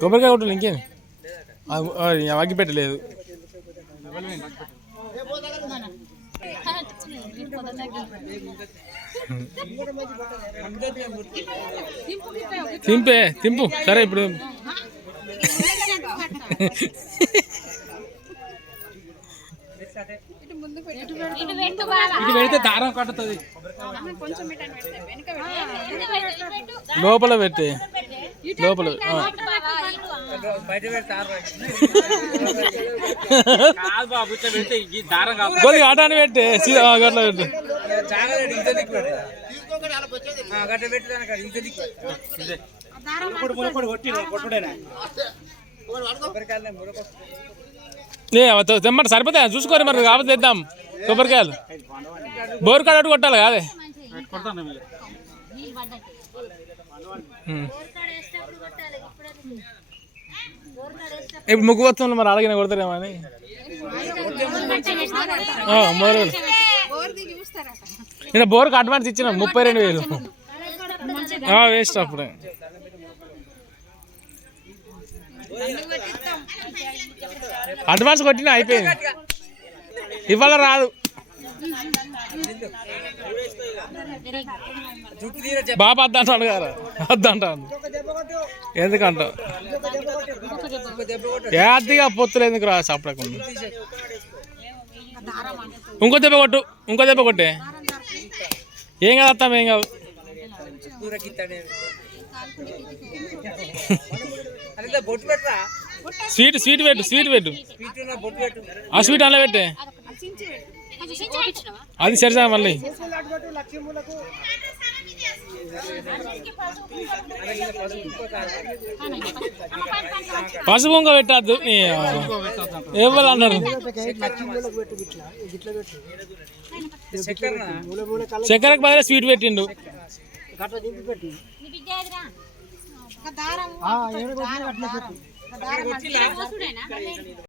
కొబ్బరికాయ కొట్టు ఇంకేం అగ్గి పెట్టలేదు. తింపు సరే. ఇప్పుడు ఇటు పెడితే దారం కట్టుతుంది. లోపల పెట్టి లోపల కొద్దిగా ఆటాన్ని పెట్టి గట్ల పెట్టి తెమ్మంటే సరిపోతాయి చూసుకోరు మరి. కాకపోతే తెద్దాం కొబ్బరికాయలు. బోరు కాడ అటు కొట్టాలి కాదే. ఇప్పుడు ముగ్గు వస్తుంది మరి అలాగే కొడతారేమో అని మొదలు. నేను బోరుకు అడ్వాన్స్ ఇచ్చిన 32,000 వేస్ట్. అప్పుడే అడ్వాన్స్ కొట్టినా అయిపోయింది. ఇవాళ రాదు. బాబా అద్దంటాడు కదా, అద్దంటాను. ఎందుకంట ఏదిగా పొత్తులు ఎందుకు రా చప్పడకుండా. ఇంకో దెబ్బ కొట్టు, ఇంకో దెబ్బ కొట్టే. ఏం కాదు అత్తాం, ఏం కాదు. స్వీట్ పెట్టు, స్వీట్ పెట్టు. ఆ స్వీట్ అలా పెట్టే. అది సరిసా మళ్ళీ. పసుపు ఇంకా పెట్టద్దు ఎవరు అన్నారు. చక్కెరకు బదులు స్వీట్ పెట్టిండు.